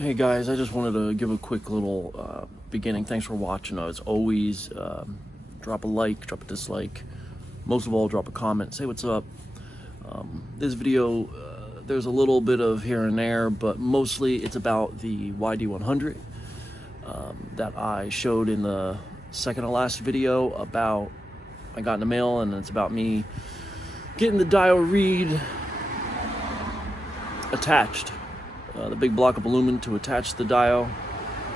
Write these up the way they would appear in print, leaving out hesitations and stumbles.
Hey guys, I just wanted to give a quick little beginning. Thanks for watching. As always, drop a like, drop a dislike. Most of all, drop a comment, say what's up. This video, there's a little bit of here and there, but mostly it's about the yd100 that I showed in the second to last video about I got in the mail, and it's about me getting the dial read attached. The big block of aluminum to attach the dial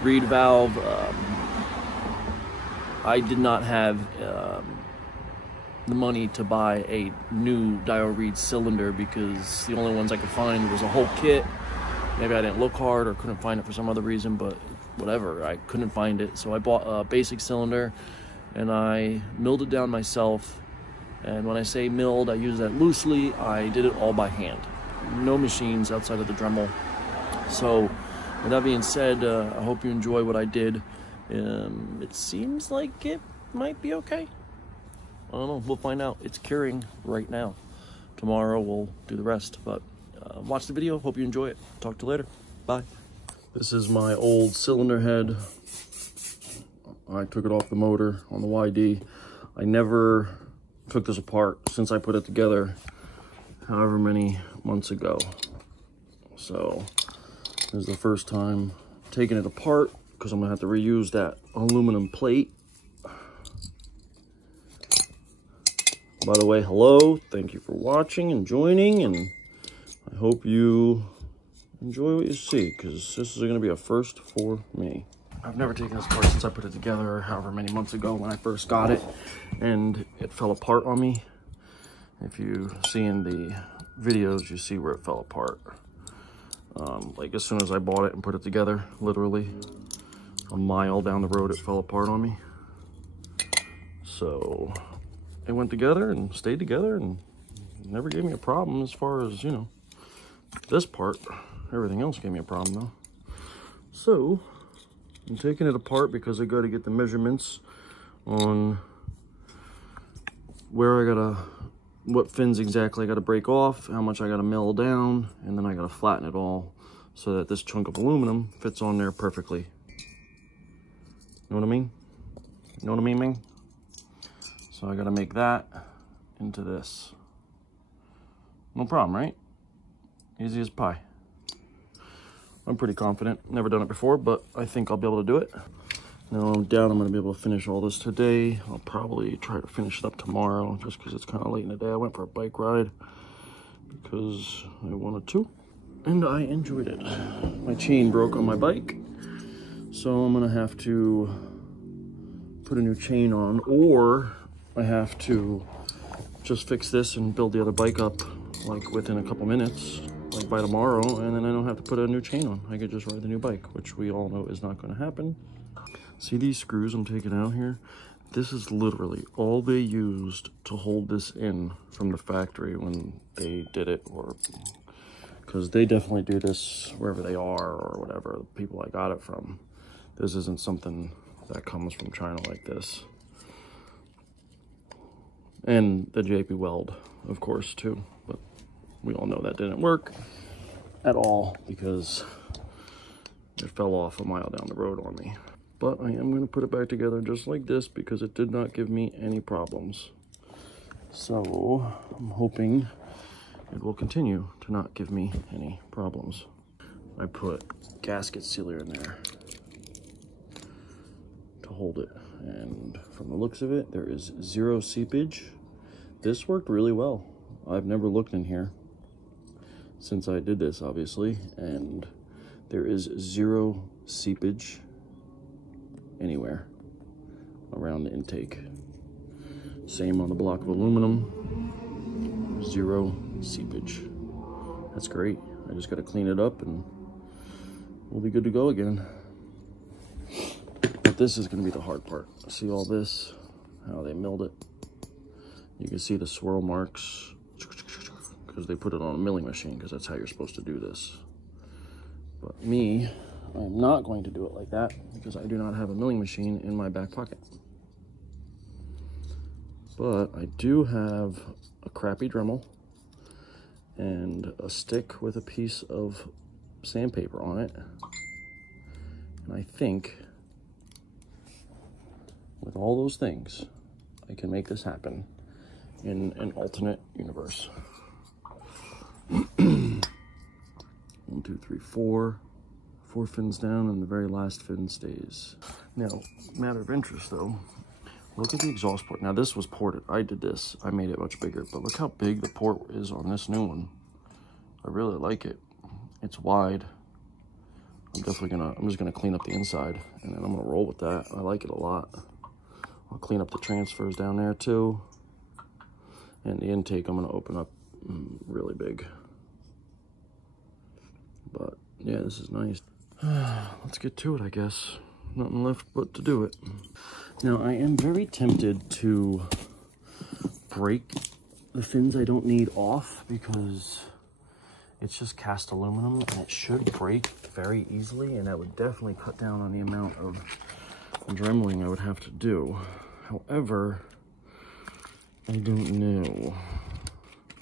read valve. I did not have the money to buy a new dial read cylinder because the only ones I could find was a whole kit. Maybe I didn't look hard or couldn't find it for some other reason, but whatever, I couldn't find it. So I bought a basic cylinder and I milled it down myself. And when I say milled, I use that loosely. I did it all by hand. No machines outside of the Dremel. So with that being said, I hope you enjoy what I did. It seems like it might be okay. I don't know, we'll find out. It's curing right now. Tomorrow we'll do the rest, but watch the video. Hope you enjoy it. Talk to you later. Bye. This is my old cylinder head. I took it off the motor on the YD. I never took this apart since I put it together however many months ago. So this is the first time taking it apart because I'm gonna have to reuse that aluminum plate. By the way, hello, thank you for watching and joining, and I hope you enjoy what you see because this is gonna be a first for me. I've never taken this apart since I put it together however many months ago when I first got it, and it fell apart on me. If you see in the videos, you see where it fell apart. Like as soon as I bought it and put it together, literally a mile down the road, it fell apart on me. So it went together and stayed together and never gave me a problem as far as, you know, this part. Everything else gave me a problem though. So I'm taking it apart because I got to get the measurements on where I gotta, what fins exactly I gotta break off, how much I gotta mill down, and then I gotta flatten it all so that this chunk of aluminum fits on there perfectly. Know what I mean? You know what I mean, Ming? So I gotta make that into this. No problem, right? Easy as pie. I'm pretty confident. Never done it before, but I think I'll be able to do it. Now I'm down, I'm gonna be able to finish all this today. I'll probably try to finish it up tomorrow just because it's kind of late in the day. I went for a bike ride because I wanted to, and I enjoyed it. My chain broke on my bike, so I'm gonna have to put a new chain on, or I have to just fix this and build the other bike up like within a couple minutes, like by tomorrow, and then I don't have to put a new chain on. I could just ride the new bike, which we all know is not gonna happen. See these screws I'm taking out here? This is literally all they used to hold this in from the factory when they did it, or because they definitely do this wherever they are or whatever, the people I got it from. This isn't something that comes from China like this. And the JP Weld, of course, too. But we all know that didn't work at all because it fell off a mile down the road on me. But I am going to put it back together just like this because it did not give me any problems. So I'm hoping it will continue to not give me any problems. I put gasket sealer in there to hold it, and from the looks of it, there is zero seepage. This worked really well. I've never looked in here since I did this, obviously, and there is zero seepage anywhere around the intake. Same on the block of aluminum, zero seepage. That's great. I just got to clean it up and we'll be good to go again. But this is going to be the hard part. See all this, how they milled it. You can see the swirl marks because they put it on a milling machine, because that's how you're supposed to do this. But me, I'm not going to do it like that because I do not have a milling machine in my back pocket. But I do have a crappy Dremel and a stick with a piece of sandpaper on it And I think with all those things, I can make this happen in an alternate universe. 1, 2, 3, 4. 4 fins down and the very last fin stays. Now, matter of interest though, look at the exhaust port. Now this was ported. I did this. I made it much bigger, but look how big the port is on this new one. I really like it. It's wide. I'm just gonna clean up the inside and then I'm gonna roll with that. I like it a lot. I'll clean up the transfers down there too. And the intake I'm gonna open up really big. But yeah, this is nice. Let's get to it, I guess. Nothing left but to do it. Now, I am very tempted to break the fins I don't need off because it's just cast aluminum and it should break very easily, and that would definitely cut down on the amount of dremeling I would have to do. However, I don't know.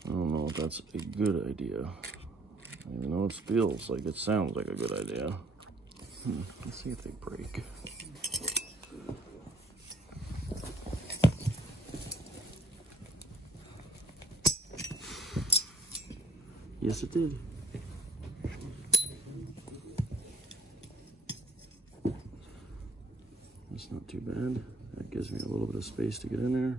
I don't know if that's a good idea. Even though it feels like it sounds like a good idea. Let's see if they break. Yes, it did. That's not too bad. That gives me a little bit of space to get in there.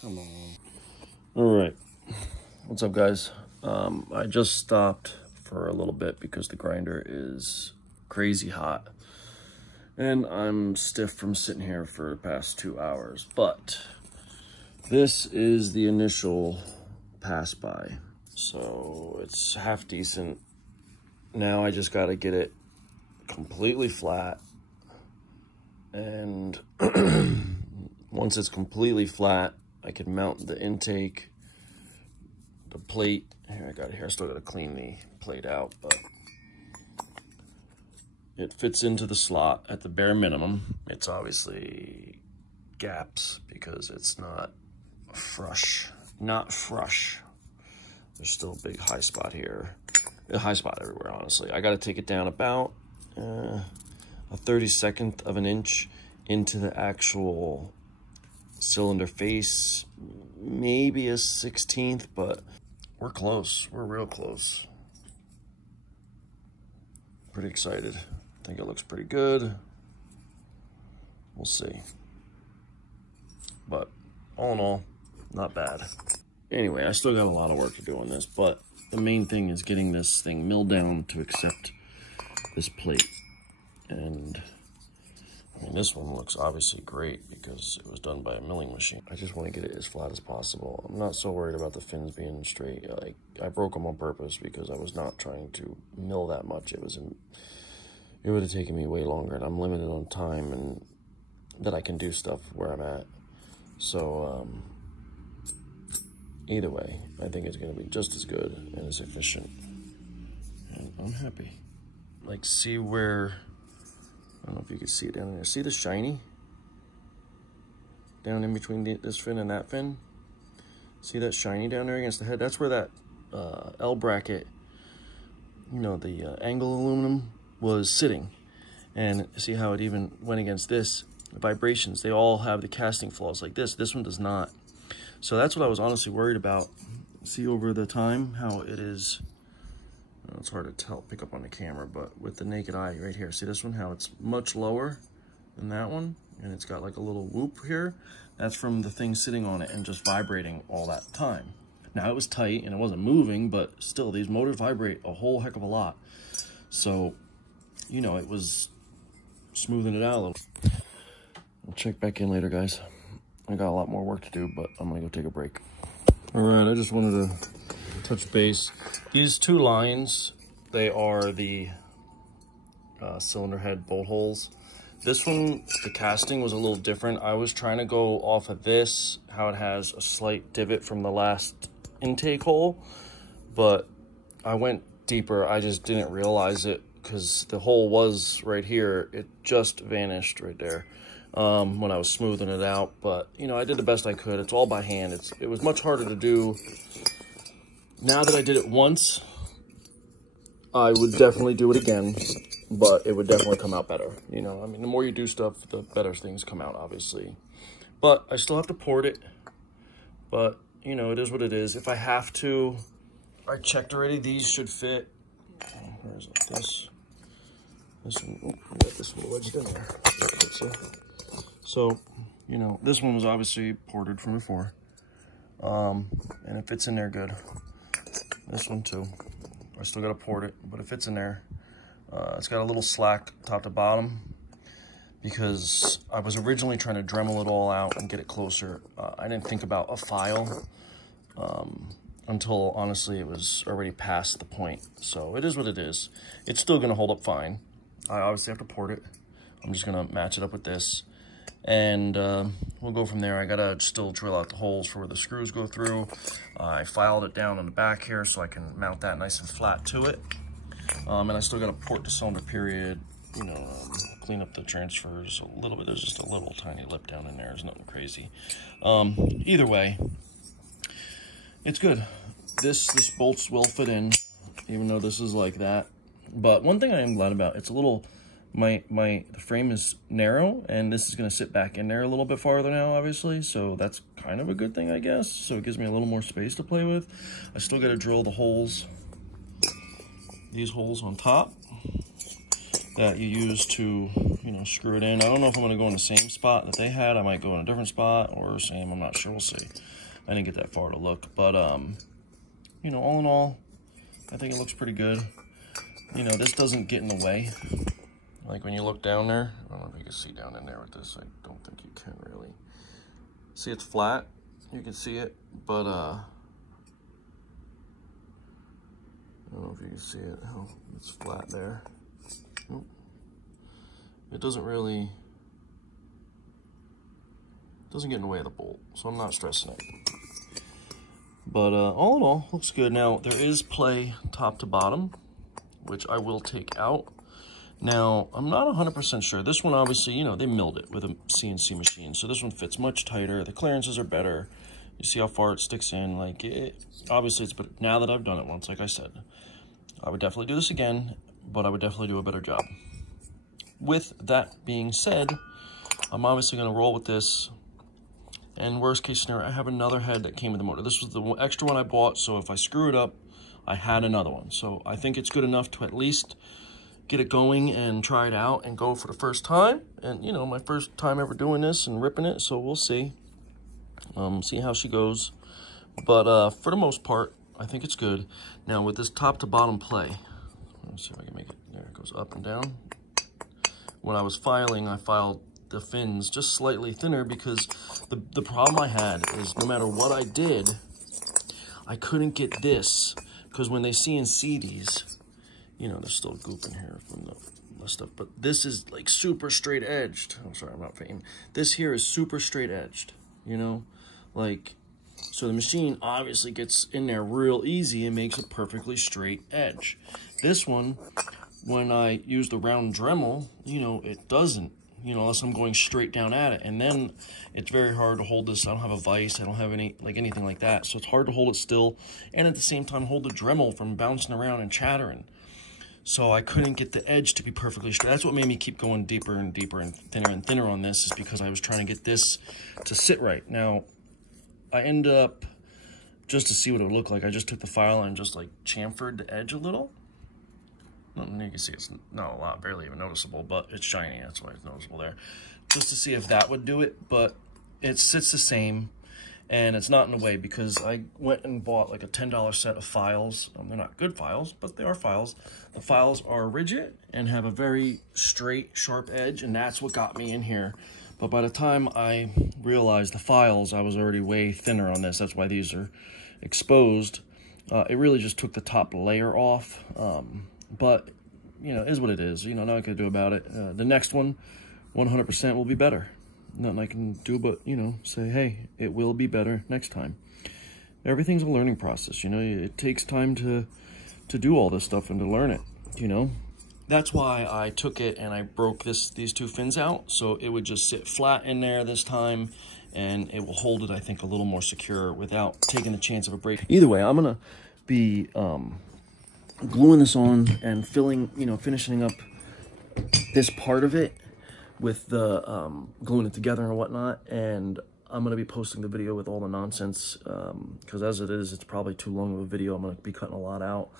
Come on. All right. What's up, guys? I just stopped for a little bit because the grinder is crazy hot. And I'm stiff from sitting here for the past 2 hours. But this is the initial pass by. So it's half decent. Now I just got to get it completely flat. And once it's completely flat, I can mount the intake, the plate. Here, I got it here. I still got to clean the plate out, but it fits into the slot at the bare minimum. It's obviously gaps because it's not flush. Not flush. There's still a big high spot here. A high spot everywhere, honestly. I got to take it down about a 32nd of an inch into the actual cylinder face, maybe a 16th, but we're close. We're real close. Pretty excited. I think it looks pretty good. We'll see. But all in all, not bad. Anyway, I still got a lot of work to do on this, but the main thing is getting this thing milled down to accept this plate. And I mean, this one looks obviously great because it was done by a milling machine. I just want to get it as flat as possible. I'm not so worried about the fins being straight. Like, I broke them on purpose because I was not trying to mill that much. It would have taken me way longer, and I'm limited on time and that I can do stuff where I'm at. So either way, I think it's going to be just as good and as efficient. And I'm happy. Like, see where... I don't know if you can see it down there. See the shiny? Down in between this fin and that fin? See that shiny down there against the head? That's where that L bracket, you know, the angle aluminum was sitting. And see how it even went against this? The vibrations, they all have the casting flaws like this. This one does not. So that's what I was honestly worried about. See over the time how it is... It's hard to tell, pick up on the camera, but with the naked eye right here, see this one, how it's much lower than that one? and it's got like a little whoop here. That's from the thing sitting on it and just vibrating all that time. Now it was tight and it wasn't moving, but still these motors vibrate a whole heck of a lot. So, you know, it was smoothing it out a little. I'll check back in later, guys. I got a lot more work to do, but I'm gonna go take a break. All right, I just wanted to touch base. These two lines, they are the cylinder head bolt holes. This one, the casting was a little different. I was trying to go off of this, how it has a slight divot from the last intake hole, but I went deeper. I just didn't realize it because the hole was right here. It just vanished right there when I was smoothing it out. But, you know, I did the best I could. It's all by hand. It was much harder to do. Now that I did it once, I would definitely do it again, but it would definitely come out better. You know, I mean, the more you do stuff, the better things come out, obviously. But I still have to port it. But, you know, it is what it is. If I have to, I checked already. These should fit. Where is it? This one. Oh, I got this one wedged in there. So, you know, this one was obviously ported from before. And it fits in there good. This one too. I still gotta port it, but it fits in there. It's got a little slack top to bottom because I was originally trying to Dremel it all out and get it closer. I didn't think about a file until honestly it was already past the point. So it is what it is. It's still gonna hold up fine. I obviously have to port it. I'm just gonna match it up with this. And we'll go from there. I gotta still drill out the holes for where the screws go through. I filed it down on the back here so I can mount that nice and flat to it. And I still gotta port the cylinder period, you know, clean up the transfers a little bit. There's just a little tiny lip down in there. There's nothing crazy. Either way, it's good. This bolts will fit in, even though this is like that. But one thing I am glad about, it's a little, the frame is narrow, and this is going to sit back in there a little bit farther now, obviously, so that's kind of a good thing, I guess. So it gives me a little more space to play with. I still got to drill the holes, these holes on top that you use to, you know, screw it in. I don't know if I'm going to go in the same spot that they had. I might go in a different spot or same. I'm not sure. We'll see. I didn't get that far to look, but you know, all in all, I think it looks pretty good. You know, this doesn't get in the way. Like when you look down there, I don't know if you can see down in there with this. I don't think you can really. See, it's flat. You can see it, but I don't know if you can see it. Oh, it's flat there. Nope. It doesn't really, doesn't get in the way of the bolt, so I'm not stressing it. But all in all, looks good. Now, there is play top to bottom, which I will take out. Now, I'm not 100% sure. This one, obviously, you know, they milled it with a CNC machine, so this one fits much tighter. The clearances are better. You see how far it sticks in. Like, obviously, it's better. Now that I've done it once, like I said, I would definitely do this again, but I would definitely do a better job. With that being said, I'm obviously going to roll with this. And worst case scenario, I have another head that came with the motor. This was the extra one I bought, so if I screw it up, I had another one. So I think it's good enough to at least get it going and try it out and go for the first time. And, you know, my first time ever doing this and ripping it, so we'll see. See how she goes. But for the most part, I think it's good. Now, with this top to bottom play, let's see if I can make it. There, it goes up and down. When I was filing, I filed the fins just slightly thinner because the problem I had is no matter what I did, I couldn't get this. Because when they CNC these, you know, there's still goop in here from the stuff, but this is like super straight edged. I'm sorry, I'm not faking. This here is super straight edged, you know, like, so the machine obviously gets in there real easy and makes a perfectly straight edge. This one, when I use the round Dremel, you know, it doesn't, you know, unless I'm going straight down at it. And then it's very hard to hold this. I don't have a vise. I don't have anything like that. So it's hard to hold it still. And at the same time, hold the Dremel from bouncing around and chattering. So I couldn't get the edge to be perfectly straight. That's what made me keep going deeper and deeper and thinner on this, is because I was trying to get this to sit right. Now, I end up, just to see what it would look like, I just took the file and just like chamfered the edge a little. You can see it's not a lot, barely even noticeable, but it's shiny. That's why it's noticeable there. just to see if that would do it, but it sits the same. And it's not in the way because I went and bought like a $10 set of files. They're not good files, but they are files. The files are rigid and have a very straight, sharp edge, and that's what got me in here. But by the time I realized the files, I was already way thinner on this. That's why these are exposed. It really just took the top layer off. But, you know, it is what it is. You know, nothing I can do about it. The next one, 100% will be better. Nothing I can do but, you know, say, hey, it will be better next time. Everything's a learning process, you know. It takes time to do all this stuff and to learn it, you know. That's why I took it and I broke these two fins out, so it would just sit flat in there this time, and it will hold it, I think, a little more secure without taking the chance of a break. Either way, I'm going to be gluing this on and finishing up this part of it with the gluing it together and whatnot, and I'm going to be posting the video with all the nonsense, because as it is, it's probably too long of a video. I'm going to be cutting a lot out.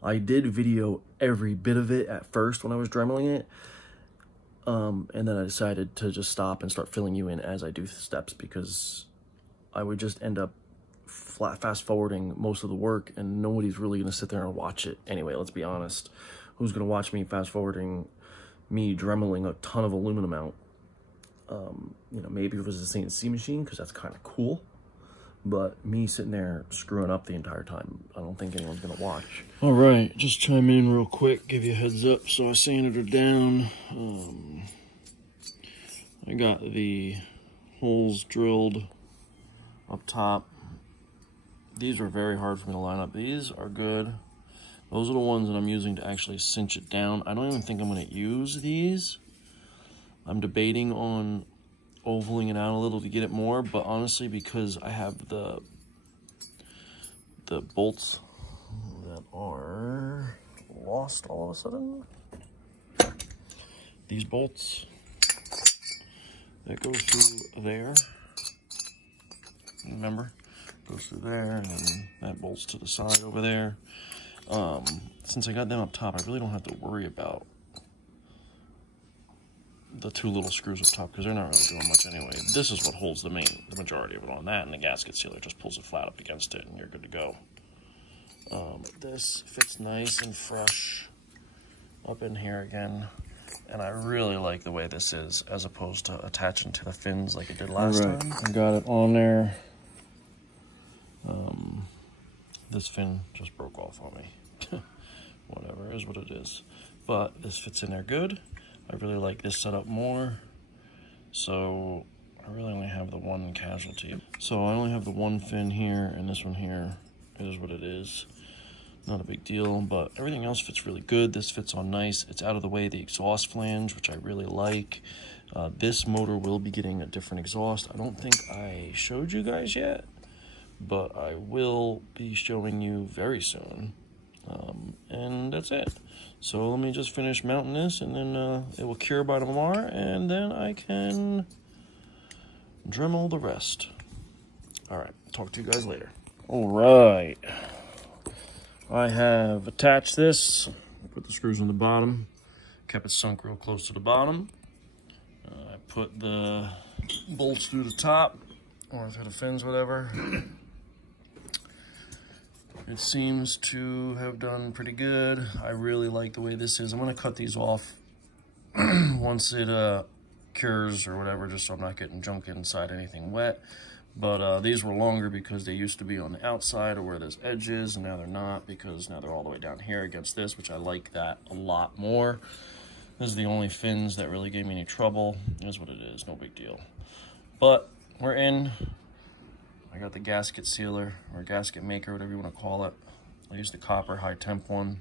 I did video every bit of it at first when I was dremeling it, and then I decided to just stop and start filling you in as I do the steps, because I would just end up fast forwarding most of the work, and nobody's really going to sit there and watch it anyway. Let's be honest. Who's going to watch me fast forwarding me dremeling a ton of aluminum out? You know, maybe if it was a CNC machine, because that's kind of cool, but me sitting there screwing up the entire time, I don't think anyone's gonna watch. All right, just chime in real quick, give you a heads up. So I sanded her down. I got the holes drilled up top. These were very hard for me to line up. These are good. Those are the ones that I'm using to actually cinch it down. I don't even think I'm going to use these. I'm debating on ovaling it out a little to get it more, but honestly, because I have the bolts that are lost all of a sudden. These bolts that go through there. Remember? Goes through there, and then that bolts to the side over there. Since I got them up top, I really don't have to worry about the two little screws up top, because they're not really doing much anyway. This is what holds the majority of it on that, and the gasket sealer just pulls it flat up against it, and you're good to go. This fits nice and fresh up in here again, and I really like the way this is, as opposed to attaching to the fins like it did last time. I got it on there. This fin just broke off on me. Whatever, is what it is. But this fits in there good. I really like this setup more. So I really only have the one casualty. So I only have the one fin here, and this one here is what it is. Not a big deal, but everything else fits really good. This fits on nice. It's out of the way of the exhaust flange, which I really like. This motor will be getting a different exhaust. I don't think I showed you guys yet, but I will be showing you very soon. And that's it. So let me just finish mounting this, and then it will cure by tomorrow, and then I can Dremel the rest. All right, talk to you guys later. All right, I have attached this. I put the screws on the bottom, kept it sunk real close to the bottom. I put the bolts through the top, or through the fins, whatever. It seems to have done pretty good. I really like the way this is. I'm gonna cut these off once it cures or whatever, just so I'm not getting junk inside anything wet. But these were longer because they used to be on the outside or where this edge is, and now they're not, because now they're all the way down here against this, which I like that a lot more. This is the only fins that really gave me any trouble. It is what it is, no big deal. But we're in. I got the gasket sealer, or gasket maker, whatever you want to call it. I used the copper high temp one.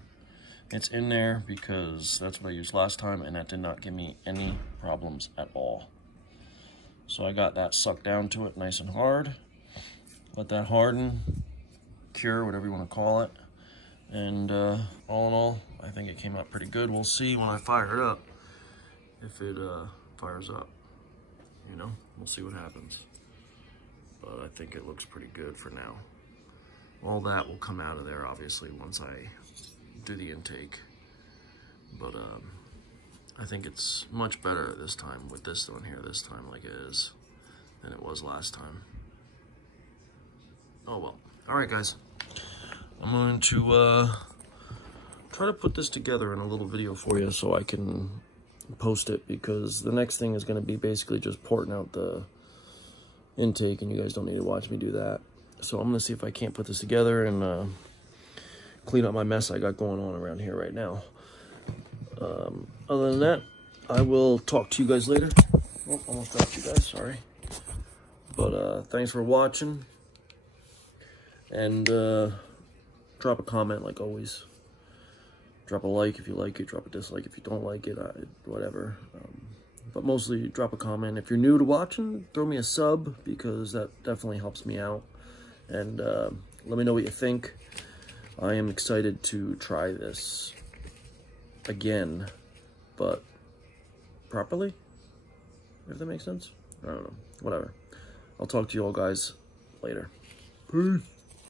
It's in there because that's what I used last time, and that did not give me any problems at all. So I got that sucked down to it nice and hard. Let that harden, cure, whatever you want to call it. And all in all, I think it came out pretty good. We'll see when I fire it up if it fires up. You know, we'll see what happens. But I think it looks pretty good for now. All that will come out of there, obviously, once I do the intake. But I think it's much better this time with this one here this time like it is than it was last time. Oh well. Alright guys, I'm going to try to put this together in a little video for you so I can post it, because the next thing is going to be basically just porting out the intake, and you guys don't need to watch me do that. So I'm going to see if I can't put this together and clean up my mess I got going on around here right now. Other than that, I will talk to you guys later. Oh, almost dropped you guys, sorry. But thanks for watching, and drop a comment like always. Drop a like if you like it, drop a dislike if you don't like it, whatever. But mostly drop a comment. If you're new to watching, throw me a sub, because that definitely helps me out. And let me know what you think. I am excited to try this again, but properly, if that makes sense. I don't know, whatever. I'll talk to you all guys later. Peace.